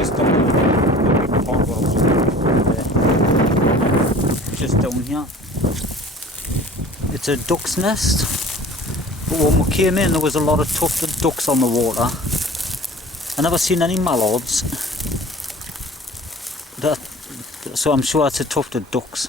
just down the pond where I was just down here. It's a duck's nest, but when we came in there was a lot of tufted ducks on the water. I never seen any mallards, so I'm sure it's a tufted ducks.